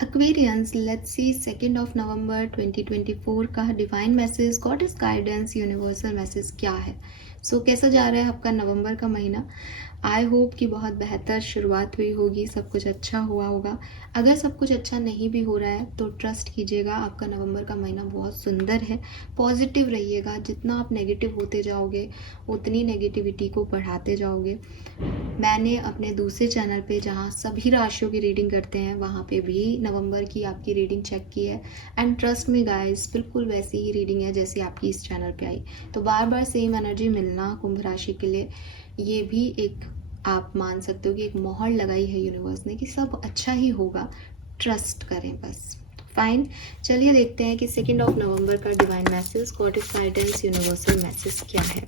Aquarians, let's see 2nd of November 2024 का divine message, goddess guidance, universal message क्या है। कैसा जा रहा है आपका नवंबर का महीना। आई होप कि बहुत बेहतर शुरुआत हुई होगी, सब कुछ अच्छा हुआ होगा। अगर सब कुछ अच्छा नहीं भी हो रहा है तो ट्रस्ट कीजिएगा, आपका नवंबर का महीना बहुत सुंदर है। पॉजिटिव रहिएगा, जितना आप नेगेटिव होते जाओगे उतनी नेगेटिविटी को बढ़ाते जाओगे। मैंने अपने दूसरे चैनल पे जहाँ सभी राशियों की रीडिंग करते हैं वहाँ पे भी नवंबर की आपकी रीडिंग चेक की है, एंड ट्रस्ट में गाइस बिल्कुल वैसी ही रीडिंग है जैसी आपकी इस चैनल पे आई। तो बार बार सेम एनर्जी मिलना कुंभ राशि के लिए ये भी एक आप मान सकते हो कि एक मोहर लगाई है यूनिवर्स ने कि सब अच्छा ही होगा, ट्रस्ट करें बस। फाइन, चलिए देखते हैं कि 2 ऑफ नवंबर का divine message, goddess guidance, universal message क्या है।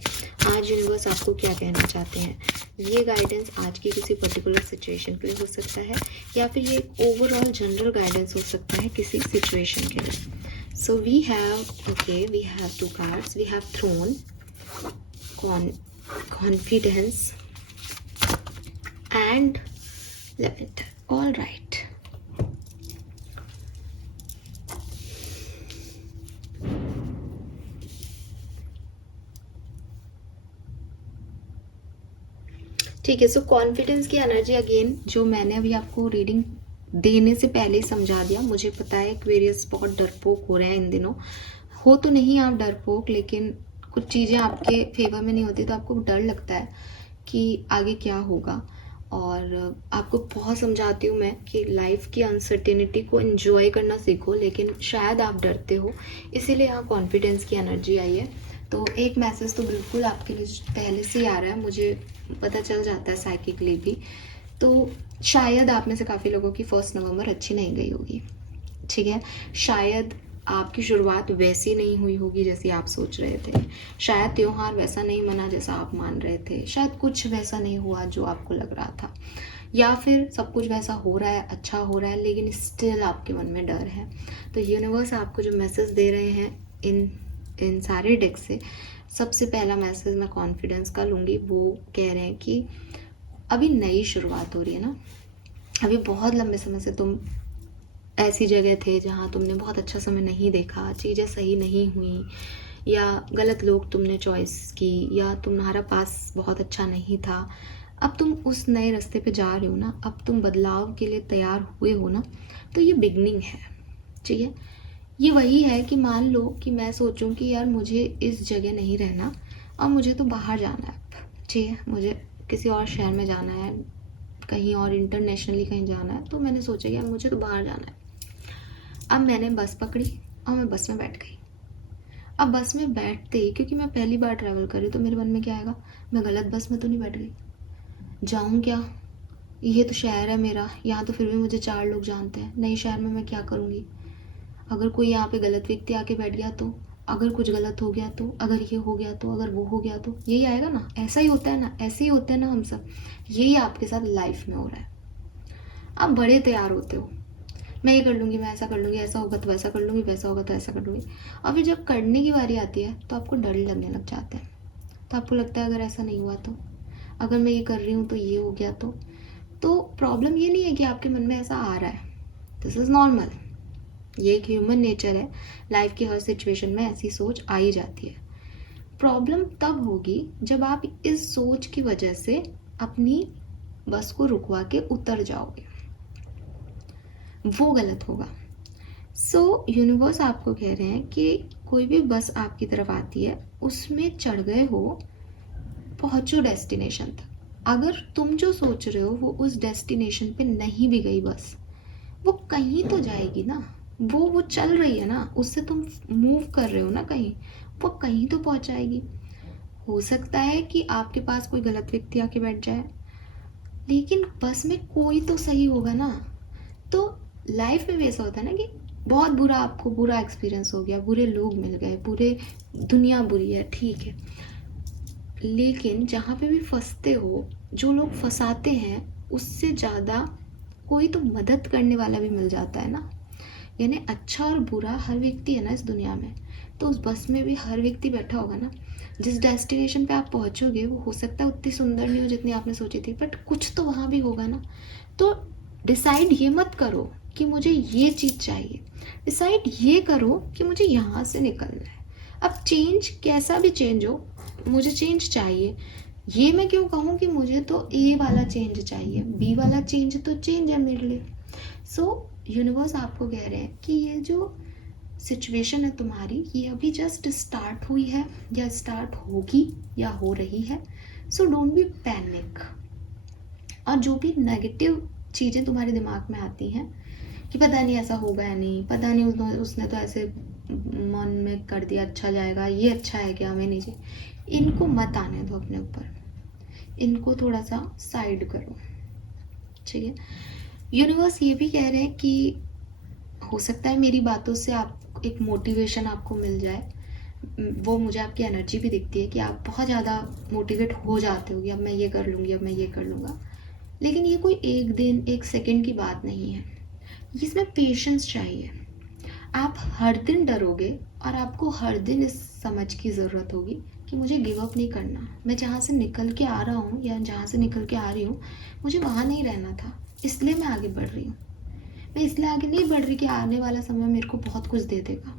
आज यूनिवर्स आपको क्या कहना चाहते हैं। ये गाइडेंस आज की किसी पर्टिकुलर सिचुएशन के लिए हो सकता है या फिर ये ओवरऑल जनरल गाइडेंस हो सकता है किसी सिचुएशन के लिए। So we have two cards, we have throne, confidence and lavender. All right, ठीक है। सो कॉन्फिडेंस की एनर्जी अगेन, जो मैंने अभी आपको रीडिंग देने से पहले ही समझा दिया। मुझे पता है एक्वेरियस बहुत डरपोक हो रहे हैं इन दिनों। हो तो नहीं आप डरपोक, लेकिन कुछ चीज़ें आपके फेवर में नहीं होती तो आपको डर लगता है कि आगे क्या होगा। और आपको बहुत समझाती हूँ मैं कि लाइफ की अनसर्टेनिटी को एंजॉय करना सीखो, लेकिन शायद आप डरते हो, इसीलिए यहाँ कॉन्फिडेंस की एनर्जी आई है। तो एक मैसेज तो बिल्कुल आपके लिए पहले से ही आ रहा है, मुझे पता चल जाता है साइकिकली भी। तो शायद आप में से काफ़ी लोगों की 1 नवंबर अच्छी नहीं गई होगी, ठीक है। शायद आपकी शुरुआत वैसी नहीं हुई होगी जैसी आप सोच रहे थे। शायद त्यौहार वैसा नहीं मना जैसा आप मान रहे थे। शायद कुछ वैसा नहीं हुआ जो आपको लग रहा था, या फिर सब कुछ वैसा हो रहा है, अच्छा हो रहा है, लेकिन स्टिल आपके मन में डर है। तो यूनिवर्स आपको जो मैसेज दे रहे हैं इन सारे डेक से, सबसे पहला मैसेज मैं कॉन्फिडेंस का लूँगी। वो कह रहे हैं कि अभी नई शुरुआत हो रही है ना, अभी बहुत लंबे समय से तुम ऐसी जगह थे जहाँ तुमने बहुत अच्छा समय नहीं देखा, चीज़ें सही नहीं हुई, या गलत लोग तुमने चॉइस की, या तुम्हारा पास बहुत अच्छा नहीं था। अब तुम उस नए रास्ते पे जा रहे हो ना, अब तुम बदलाव के लिए तैयार हुए हो ना, तो ये बिगनिंग है, ठीक है। ये वही है कि मान लो कि मैं सोचूं कि यार मुझे इस जगह नहीं रहना और मुझे तो बाहर जाना है, ठीक है, मुझे किसी और शहर में जाना है, कहीं और इंटरनेशनली कहीं जाना है। तो मैंने सोचा यार मुझे तो बाहर जाना है। अब मैंने बस पकड़ी और मैं बस में बैठ गई। अब बस में बैठते ही, क्योंकि मैं पहली बार ट्रैवल कर रही हूँ, तो मेरे मन में क्या आएगा, मैं गलत बस में तो नहीं बैठ गई, जाऊँ क्या, ये तो शहर है मेरा, यहाँ तो फिर भी मुझे 4 लोग जानते हैं, नए शहर में मैं क्या करूँगी, अगर कोई यहाँ पे गलत व्यक्ति आके बैठ गया तो, अगर कुछ गलत हो गया तो, अगर ये हो गया तो, अगर वो हो गया तो, यही आएगा ना। ऐसा ही होता है ना, ऐसे ही होते हैं ना हम सब। यही आपके साथ लाइफ में हो रहा है। आप बड़े तैयार होते हो, मैं ये कर लूँगी, मैं ऐसा कर लूँगी, ऐसा होगा तो वैसा कर लूँगी, वैसा होगा तो ऐसा कर लूँगी। और फिर जब करने की बारी आती है तो आपको डर लगने लग जाता है। तो आपको लगता है अगर ऐसा नहीं हुआ तो, अगर मैं ये कर रही हूँ तो ये हो गया तो प्रॉब्लम ये नहीं है कि आपके मन में ऐसा आ रहा है, दिस इज़ नॉर्मल, ये एक ह्यूमन नेचर है। लाइफ की हर सिचुएशन में ऐसी सोच आ ही जाती है। प्रॉब्लम तब होगी जब आप इस सोच की वजह से अपनी बस को रुकवा के उतर जाओगे, वो गलत होगा। सो यूनिवर्स आपको कह रहे हैं कि कोई भी बस आपकी तरफ आती है, उसमें चढ़ गए हो, पहुंचो डेस्टिनेशन तक। अगर तुम जो सोच रहे हो वो उस डेस्टिनेशन पे नहीं भी गई बस, वो कहीं तो जाएगी ना, वो चल रही है ना, उससे तुम मूव कर रहे हो ना कहीं, वो कहीं तो पहुंचाएगी। हो सकता है कि आपके पास कोई गलत व्यक्ति आके बैठ जाए, लेकिन बस में कोई तो सही होगा ना। तो लाइफ में भी ऐसा होता है ना कि बहुत बुरा, आपको बुरा एक्सपीरियंस हो गया, बुरे लोग मिल गए, पूरे दुनिया बुरी है, ठीक है, लेकिन जहाँ पे भी फंसते हो, जो लोग फंसाते हैं उससे ज़्यादा कोई तो मदद करने वाला भी मिल जाता है ना। यानी अच्छा और बुरा हर व्यक्ति है ना इस दुनिया में। तो उस बस में भी हर व्यक्ति बैठा होगा ना। जिस डेस्टिनेशन पे आप पहुंचोगे वो हो सकता है उतनी सुंदर नहीं हो जितनी आपने सोची थी, बट कुछ तो वहाँ भी होगा ना। तो डिसाइड ये मत करो कि मुझे ये चीज़ चाहिए, डिसाइड ये करो कि मुझे यहाँ से निकलना है। अब चेंज कैसा भी चेंज हो, मुझे चेंज चाहिए। ये मैं क्यों कहूँ कि मुझे तो ए वाला चेंज चाहिए, बी वाला चेंज तो चेंज है मेरे लिए। सो यूनिवर्स आपको कह रहे हैं कि ये जो सिचुएशन है तुम्हारी, ये अभी जस्ट स्टार्ट हुई है या स्टार्ट होगी या हो रही है। So don't be panic. और जो भी नेगेटिव चीज़ें तुम्हारे दिमाग में आती हैं कि पता नहीं ऐसा होगा या नहीं, पता नहीं उसने तो ऐसे मन में कर दिया, अच्छा जाएगा, ये अच्छा है क्या, हमें नहीं चाहिए, इनको मत आने दो अपने ऊपर, इनको थोड़ा सा साइड करो, ठीक है। यूनिवर्स ये भी कह रहे हैं कि हो सकता है मेरी बातों से आप एक मोटिवेशन आपको मिल जाए। वो मुझे आपकी एनर्जी भी दिखती है कि आप बहुत ज़्यादा मोटिवेट हो जाते हो कि अब मैं ये कर लूँगी, अब मैं ये कर लूँगा। लेकिन ये कोई एक दिन एक सेकंड की बात नहीं है, इसमें पेशेंस चाहिए। आप हर दिन डरोगे और आपको हर दिन इस समझ की ज़रूरत होगी कि मुझे गिव अप नहीं करना। मैं जहाँ से निकल के आ रहा हूँ या जहाँ से निकल के आ रही हूँ, मुझे वहाँ नहीं रहना था, इसलिए मैं आगे बढ़ रही हूँ। मैं इसलिए आगे नहीं बढ़ रही कि आने वाला समय मेरे को बहुत कुछ दे देगा।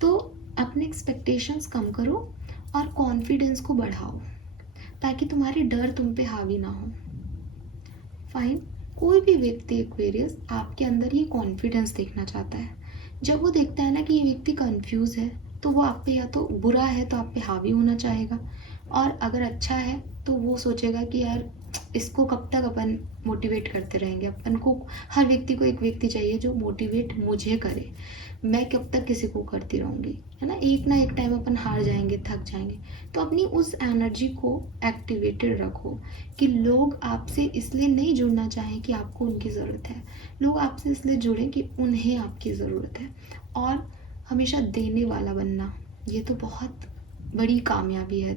तो अपने एक्सपेक्टेशंस कम करो और कॉन्फिडेंस को बढ़ाओ ताकि तुम्हारी डर तुम पे हावी ना हो। फाइन। कोई भी व्यक्ति एक्वेरियस आपके अंदर ये कॉन्फिडेंस देखना चाहता है। जब वो देखता है ना कि ये व्यक्ति कंफ्यूज है, तो वो आप पे या तो बुरा है तो आप पे हावी होना चाहेगा, और अगर अच्छा है तो वो सोचेगा कि यार इसको कब तक अपन मोटिवेट करते रहेंगे। अपन को हर व्यक्ति को एक व्यक्ति चाहिए जो मोटिवेट मुझे करे, मैं कब तक किसी को करती रहूँगी, है ना। एक ना एक टाइम अपन हार जाएंगे, थक जाएंगे। तो अपनी उस एनर्जी को एक्टिवेटेड रखो कि लोग आपसे इसलिए नहीं जुड़ना चाहें कि आपको उनकी ज़रूरत है, लोग आपसे इसलिए जुड़ें कि उन्हें आपकी ज़रूरत है। और हमेशा देने वाला बनना, ये तो बहुत बड़ी कामयाबी है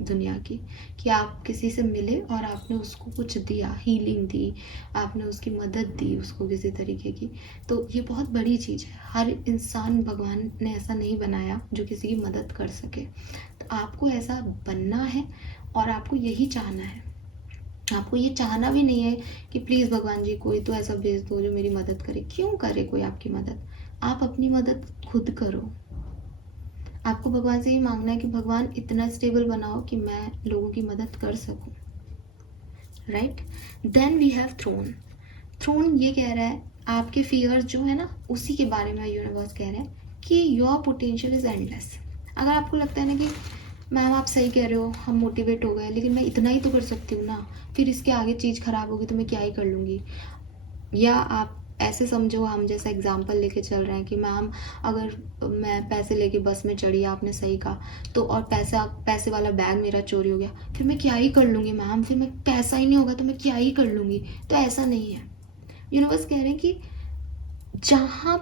दुनिया की, कि आप किसी से मिले और आपने उसको कुछ दिया, हीलिंग दी, आपने उसकी मदद दी उसको किसी तरीके की, तो ये बहुत बड़ी चीज़ है। हर इंसान भगवान ने ऐसा नहीं बनाया जो किसी की मदद कर सके। तो आपको ऐसा बनना है और आपको यही चाहना है। आपको ये चाहना भी नहीं है कि प्लीज़ भगवान जी कोई तो ऐसा भेज दो जो मेरी मदद करे। क्यों करे कोई आपकी मदद? आप अपनी मदद खुद करो। आपको भगवान से ही मांगना है कि भगवान इतना स्टेबल बनाओ कि मैं लोगों की मदद कर सकूं, right. Then we have throne. Throne ये कह रहा है आपके फियर्स जो है ना, उसी के बारे में यूनिवर्स कह रहा है कि योर पोटेंशियल इज एंडलेस। अगर आपको लगता है ना कि मैम आप सही कह रहे हो, हम मोटिवेट हो गए, लेकिन मैं इतना ही तो कर सकती हूँ ना, फिर इसके आगे चीज़ खराब होगी तो मैं क्या ही कर लूँगी। या आप ऐसे समझो, हम जैसा एग्जांपल लेके चल रहे हैं कि मैम अगर मैं पैसे लेके बस में चढ़ी, आपने सही कहा, तो और पैसे वाला बैग मेरा चोरी हो गया, फिर मैं क्या ही कर लूँगी मैम, फिर मैं पैसा ही नहीं होगा तो मैं क्या ही कर लूँगी। तो ऐसा नहीं है। यूनिवर्स कह रहे हैं कि जहाँ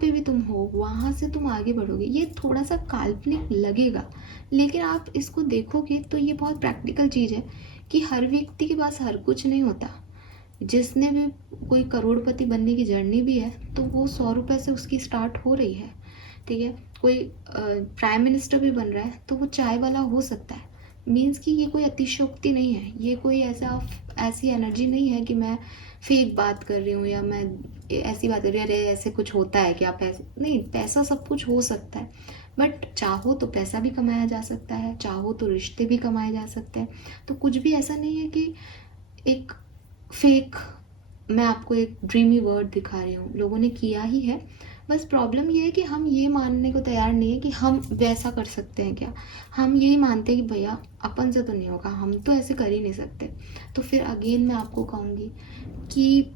पे भी तुम हो वहाँ से तुम आगे बढ़ोगे। ये थोड़ा सा काल्पनिक लगेगा, लेकिन आप इसको देखोगे तो ये बहुत प्रैक्टिकल चीज़ है कि हर व्यक्ति के पास हर कुछ नहीं होता। जिसने भी कोई करोड़पति बनने की जर्नी भी है तो वो 100 रुपये से उसकी स्टार्ट हो रही है, ठीक है। कोई प्राइम मिनिस्टर भी बन रहा है तो वो चाय वाला हो सकता है। मीन्स कि ये कोई अतिशयोक्ति नहीं है, ये कोई ऐसी एनर्जी नहीं है कि मैं फेक बात कर रही हूँ या मैं ऐसी बात कर रही हूँ अरे ऐसे कुछ होता है कि आप ऐसे नहीं। पैसा सब कुछ हो सकता है, बट चाहो तो पैसा भी कमाया जा सकता है, चाहो तो रिश्ते भी कमाए जा सकते हैं। तो कुछ भी ऐसा नहीं है कि एक फेक, मैं आपको एक ड्रीमी वर्ड दिखा रही हूँ, लोगों ने किया ही है। बस प्रॉब्लम ये है कि हम ये मानने को तैयार नहीं है कि हम वैसा कर सकते हैं क्या। हम यही मानते हैं कि भैया अपन से तो नहीं होगा, हम तो ऐसे कर ही नहीं सकते। तो फिर अगेन मैं आपको कहूँगी कि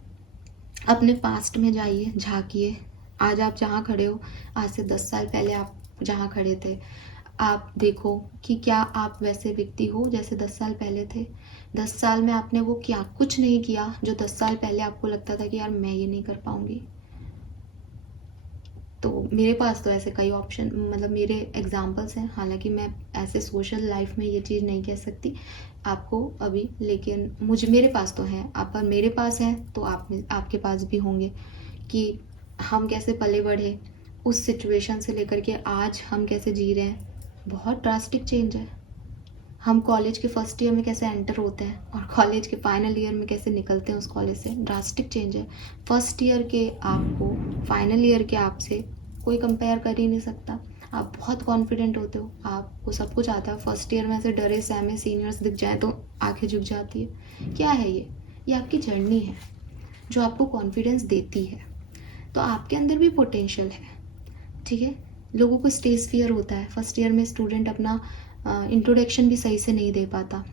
अपने पास्ट में जाइए, झांकिए। आज आप जहाँ खड़े हो, आज से 10 साल पहले आप जहाँ खड़े थे, आप देखो कि क्या आप वैसे व्यक्ति हो जैसे 10 साल पहले थे। 10 साल में आपने वो क्या कुछ नहीं किया जो 10 साल पहले आपको लगता था कि यार मैं ये नहीं कर पाऊंगी। तो मेरे पास तो ऐसे कई ऑप्शन, मतलब मेरे एग्जांपल्स हैं। हालांकि मैं ऐसे सोशल लाइफ में ये चीज़ नहीं कह सकती आपको अभी, लेकिन मेरे पास तो है। आप पर मेरे पास है तो आपके पास भी होंगे कि हम कैसे पले बढ़े उस सिचुएशन से लेकर के आज हम कैसे जी रहे हैं। बहुत ड्रास्टिक चेंज है। हम कॉलेज के फर्स्ट ईयर में कैसे एंटर होते हैं और कॉलेज के फाइनल ईयर में कैसे निकलते हैं उस कॉलेज से, ड्रास्टिक चेंज है। फर्स्ट ईयर के आपको फाइनल ईयर के आपसे कोई कंपेयर कर ही नहीं सकता। आप बहुत कॉन्फिडेंट होते हो, आपको सब कुछ आता है। फर्स्ट ईयर में ऐसे डरे सहमे सीनियर्स दिख जाए तो आंखें झुक जाती है। क्या है ये आपकी जर्नी है जो आपको कॉन्फिडेंस देती है। तो आपके अंदर भी पोटेंशियल है, ठीक है। लोगों को स्टेज फियर होता है। फर्स्ट ईयर में स्टूडेंट अपना इंट्रोडक्शन भी सही से नहीं दे पाता,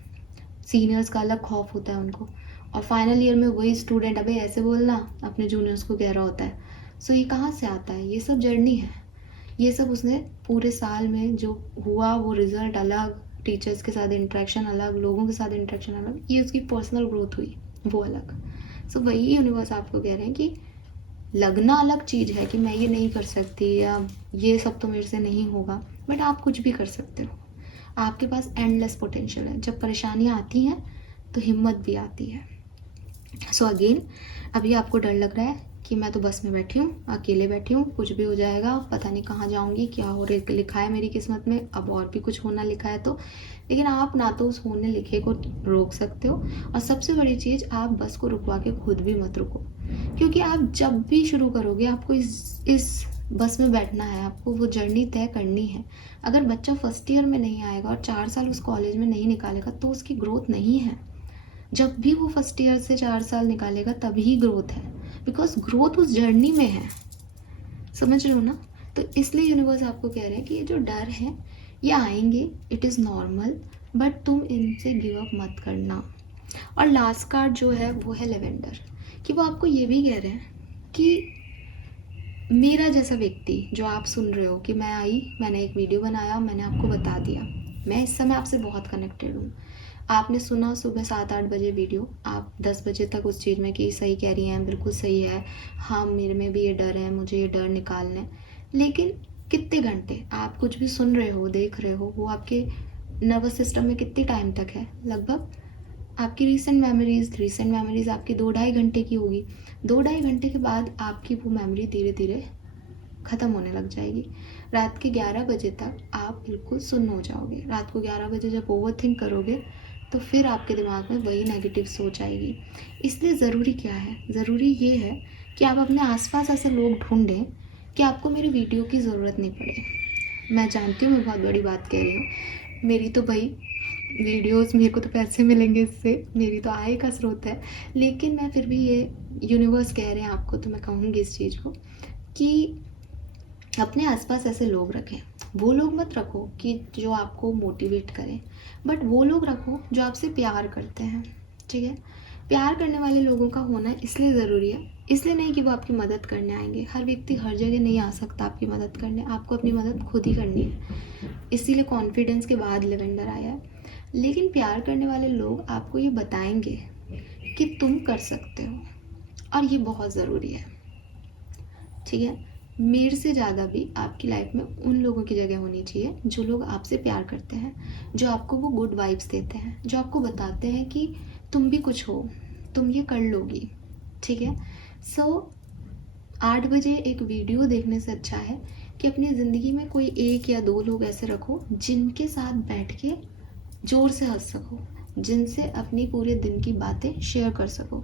सीनियर्स का अलग खौफ होता है उनको, और फाइनल ईयर में वही स्टूडेंट अबे ऐसे बोलना अपने जूनियर्स को कह रहा होता है। सो ये कहाँ से आता है? ये सब जर्नी है। ये सब उसने पूरे साल में जो हुआ वो रिजल्ट अलग, टीचर्स के साथ इंटरेक्शन अलग, लोगों के साथ इंटरेक्शन अलग, ये उसकी पर्सनल ग्रोथ हुई वो अलग। सो वही यूनिवर्स आपको कह रहे हैं कि लगना अलग चीज़ है कि मैं ये नहीं कर सकती या ये सब तो मेरे से नहीं होगा, बट आप कुछ भी कर सकते हो। आपके पास एंडलेस पोटेंशियल है। जब परेशानियाँ आती हैं तो हिम्मत भी आती है। सो अगेन, अभी आपको डर लग रहा है कि मैं तो बस में बैठी हूँ, अकेले बैठी हूँ, कुछ भी हो जाएगा, पता नहीं कहाँ जाऊँगी, क्या हो लिखा है मेरी किस्मत में, अब और भी कुछ होना लिखा है तो। लेकिन आप ना तो उस होने लिखे को रोक सकते हो, और सबसे बड़ी चीज़, आप बस को रुकवा के खुद भी मत रुको। क्योंकि आप जब भी शुरू करोगे आपको इस बस में बैठना है, आपको वो जर्नी तय करनी है। अगर बच्चा फर्स्ट ईयर में नहीं आएगा और 4 साल उस कॉलेज में नहीं निकालेगा तो उसकी ग्रोथ नहीं है। जब भी वो फर्स्ट ईयर से 4 साल निकालेगा तभी ग्रोथ है, बिकॉज ग्रोथ उस जर्नी में है। समझ रहे हो ना? तो इसलिए यूनिवर्स आपको कह रहे हैं कि ये जो डर है ये आएंगे, इट इज़ नॉर्मल, बट तुम इनसे गिव अप मत करना। और लास्ट कार्ड जो है वो है लेवेंडर, कि वो आपको ये भी कह रहे हैं कि मेरा जैसा व्यक्ति जो आप सुन रहे हो, कि मैं आई, मैंने एक वीडियो बनाया, मैंने आपको बता दिया, मैं इस समय आपसे बहुत कनेक्टेड हूँ। आपने सुना सुबह 7-8 बजे वीडियो, आप 10 बजे तक उस चीज़ में कि सही कह रही हैं, बिल्कुल सही है, हाँ मेरे में भी ये डर है, मुझे ये डर निकालना है। लेकिन कितने घंटे आप कुछ भी सुन रहे हो, देख रहे हो, वो आपके नर्वस सिस्टम में कितने टाइम तक है? लगभग आपकी रीसेंट मेमोरीज आपकी 2-2.5 घंटे की होगी। 2-2.5 घंटे के बाद आपकी वो मेमोरी धीरे धीरे ख़त्म होने लग जाएगी। रात के 11 बजे तक आप बिल्कुल सुन्न हो जाओगे। रात को 11 बजे जब ओवरथिंक करोगे तो फिर आपके दिमाग में वही नेगेटिव सोच आएगी। इसलिए ज़रूरी क्या है? ज़रूरी ये है कि आप अपने आसपास ऐसे लोग ढूंढें कि आपको मेरी वीडियो की ज़रूरत नहीं पड़े। मैं जानती हूँ मैं बहुत बड़ी बात कह रही हूँ, मेरी तो भाई वीडियोस, मेरे को तो पैसे मिलेंगे इससे, मेरी तो आय का स्रोत है, लेकिन मैं फिर भी ये यूनिवर्स कह रहे हैं आपको, तो मैं कहूँगी इस चीज़ को कि अपने आसपास ऐसे लोग रखें। वो लोग मत रखो कि जो आपको मोटिवेट करें, बट वो लोग रखो जो आपसे प्यार करते हैं, ठीक है। प्यार करने वाले लोगों का होना इसलिए ज़रूरी है, इसलिए नहीं कि वो आपकी मदद करने आएंगे। हर व्यक्ति हर जगह नहीं आ सकता आपकी मदद करने, आपको अपनी मदद खुद ही करनी है। इसीलिए कॉन्फिडेंस के बाद लेवेंडर आया है। लेकिन प्यार करने वाले लोग आपको ये बताएंगे कि तुम कर सकते हो, और ये बहुत ज़रूरी है, ठीक है। मेरे से ज़्यादा भी आपकी लाइफ में उन लोगों की जगह होनी चाहिए जो लोग आपसे प्यार करते हैं, जो आपको वो गुड वाइब्स देते हैं, जो आपको बताते हैं कि तुम भी कुछ हो, तुम ये कर लोगी, ठीक है। सो 8 बजे एक वीडियो देखने से अच्छा है कि अपनी ज़िंदगी में कोई 1 या 2 लोग ऐसे रखो जिनके साथ बैठ के ज़ोर से हंस सको, जिनसे अपनी पूरे दिन की बातें शेयर कर सको।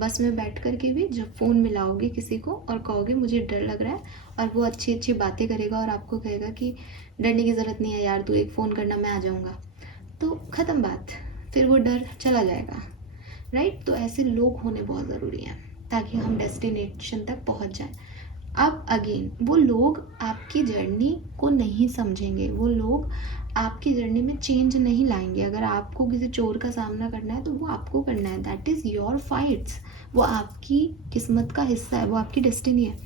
बस में बैठ कर के भी जब फ़ोन मिलाओगे किसी को और कहोगे मुझे डर लग रहा है, और वो अच्छी अच्छी बातें करेगा और आपको कहेगा कि डरने की ज़रूरत नहीं है यार, तू एक फ़ोन करना, मैं आ जाऊँगा, तो ख़त्म बात, फिर वो डर चला जाएगा, राइट। तो ऐसे लोग होने बहुत ज़रूरी हैं ताकि हम डेस्टिनेशन तक पहुँच जाएं। अब अगेन, वो लोग आपकी जर्नी को नहीं समझेंगे, वो लोग आपकी जर्नी में चेंज नहीं लाएंगे। अगर आपको किसी चोर का सामना करना है तो वो आपको करना है, दैट इज़ योर फाइट्स, वो आपकी किस्मत का हिस्सा है, वो आपकी डेस्टिनी है।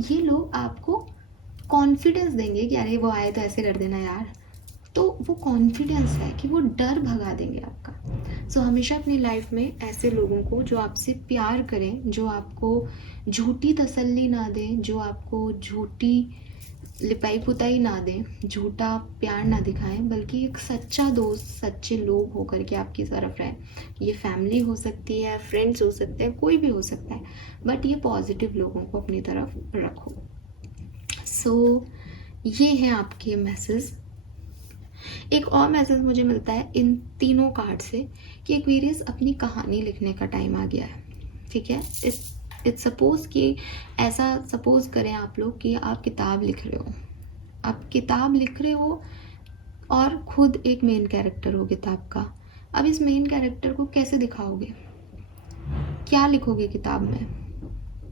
ये लोग आपको कॉन्फिडेंस देंगे कि अरे वो आए तो ऐसे कर देना यार, तो वो कॉन्फिडेंस है कि वो डर भगा देंगे आपका। सो हमेशा अपनी लाइफ में ऐसे लोगों को जो आपसे प्यार करें, जो आपको झूठी तसल्ली ना दें, जो आपको झूठी लिपाई पुताई ना दें, झूठा प्यार ना दिखाएं, बल्कि एक सच्चा दोस्त, सच्चे लोग होकर के आपकी तरफ रहें। ये फैमिली हो सकती है, फ्रेंड्स हो सकते हैं, कोई भी हो सकता है, बट ये पॉजिटिव लोगों को अपनी तरफ रखो। सो ये है आपके मैसेज। एक और मैसेज मुझे मिलता है इन तीनों कार्ड से कि एक्वेरियस अपनी कहानी लिखने का टाइम आ गया है, ठीक है। इट्स सपोज कि ऐसा सपोज करें आप लोग कि आप किताब लिख रहे हो, आप किताब लिख रहे हो और खुद एक मेन कैरेक्टर हो किताब का। अब इस मेन कैरेक्टर को कैसे दिखाओगे, क्या लिखोगे किताब में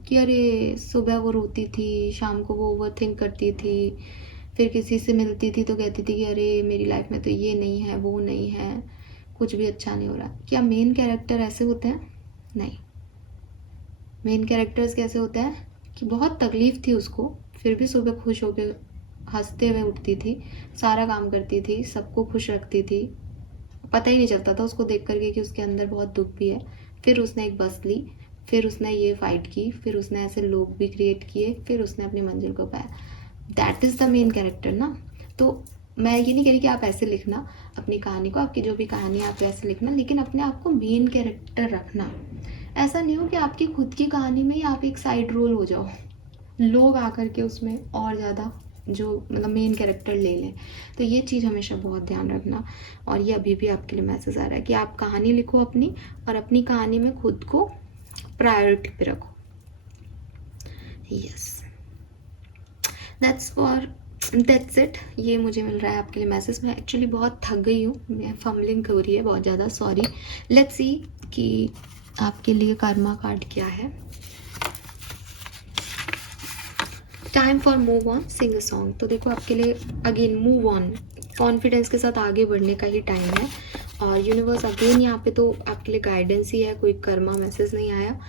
कि अरे सुबह वो रोती थी, शाम को वो ओवरथिंक करती थी, फिर किसी से मिलती थी तो कहती थी कि अरे मेरी लाइफ में तो ये नहीं है, वो नहीं है, कुछ भी अच्छा नहीं हो रहा। क्या मेन कैरेक्टर ऐसे होते हैं? नहीं। मेन कैरेक्टर्स कैसे होते हैं कि बहुत तकलीफ थी उसको, फिर भी सुबह खुश होकर हंसते हुए उठती थी, सारा काम करती थी, सबको खुश रखती थी, पता ही नहीं चलता था उसको देख करके कि उसके अंदर बहुत दुख भी है। फिर उसने एक बस ली, फिर उसने ये फाइट की, फिर उसने ऐसे लोग भी क्रिएट किए, फिर उसने अपनी मंजिल को पाया। That is the main character ना। तो मैं ये नहीं कह रही कि आप ऐसे लिखना अपनी कहानी को, आपकी जो भी कहानी है आप वैसे लिखना, लेकिन अपने आप को मेन कैरेक्टर रखना। ऐसा नहीं हो कि आपकी खुद की कहानी में ही आप एक साइड रोल हो जाओ, लोग आकर के उसमें और ज़्यादा जो मतलब मेन कैरेक्टर ले लें। तो ये चीज़ हमेशा बहुत ध्यान रखना। और ये अभी भी आपके लिए मैसेज आ रहा है कि आप कहानी लिखो अपनी, और अपनी कहानी में खुद को प्रायोरिटी पे रखो। Yes, that's it. ये मुझे मिल रहा है आपके लिए मैसेज। मैं एक्चुअली बहुत थक गई हूँ, मैं फम्बलिंग हो रही है बहुत ज़्यादा, सॉरी। लेट्स सी कि आपके लिए कर्मा कार्ड क्या है। Time for move on, sing a song. तो देखो आपके लिए अगेन मूव ऑन, कॉन्फिडेंस के साथ आगे बढ़ने का ही टाइम है। और यूनिवर्स अगेन यहाँ पे तो आपके लिए गाइडेंस ही है, कोई कर्मा मैसेज नहीं आया।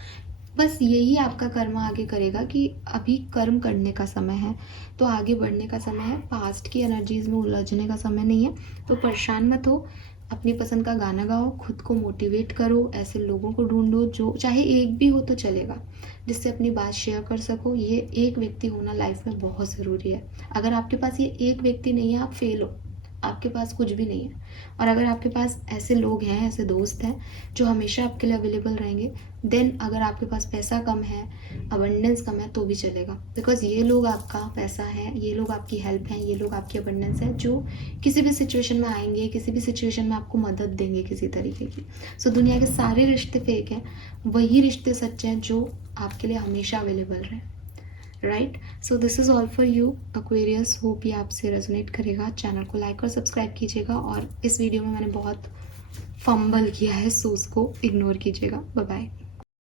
बस यही आपका कर्मा आगे करेगा कि अभी कर्म करने का समय है, तो आगे बढ़ने का समय है, पास्ट की एनर्जीज में उलझने का समय नहीं है। तो परेशान मत हो, अपनी पसंद का गाना गाओ, खुद को मोटिवेट करो, ऐसे लोगों को ढूंढो जो चाहे एक भी हो तो चलेगा, जिससे अपनी बात शेयर कर सको। ये एक व्यक्ति होना लाइफ में बहुत ज़रूरी है। अगर आपके पास ये एक व्यक्ति नहीं है, आप फेल हो, आपके पास कुछ भी नहीं है। और अगर आपके पास ऐसे लोग हैं, ऐसे दोस्त हैं जो हमेशा आपके लिए अवेलेबल रहेंगे, देन अगर आपके पास पैसा कम है, अबंडेंस कम है, तो भी चलेगा। बिकॉज ये लोग आपका पैसा है, ये लोग आपकी हेल्प हैं, ये लोग आपकी अबंडेंस है, जो किसी भी सिचुएशन में आएंगे, किसी भी सिचुएशन में आपको मदद देंगे किसी तरीके की। सो दुनिया के सारे रिश्ते फेक हैं, वही रिश्ते सच्चे हैं जो आपके लिए हमेशा अवेलेबल रहें। Right, so this is all for you Aquarius. Hope ये आपसे रेजोनेट करेगा। चैनल को लाइक और सब्सक्राइब कीजिएगा, और इस वीडियो में मैंने बहुत फंबल किया है, सो उसको इग्नोर कीजिएगा। Bye bye.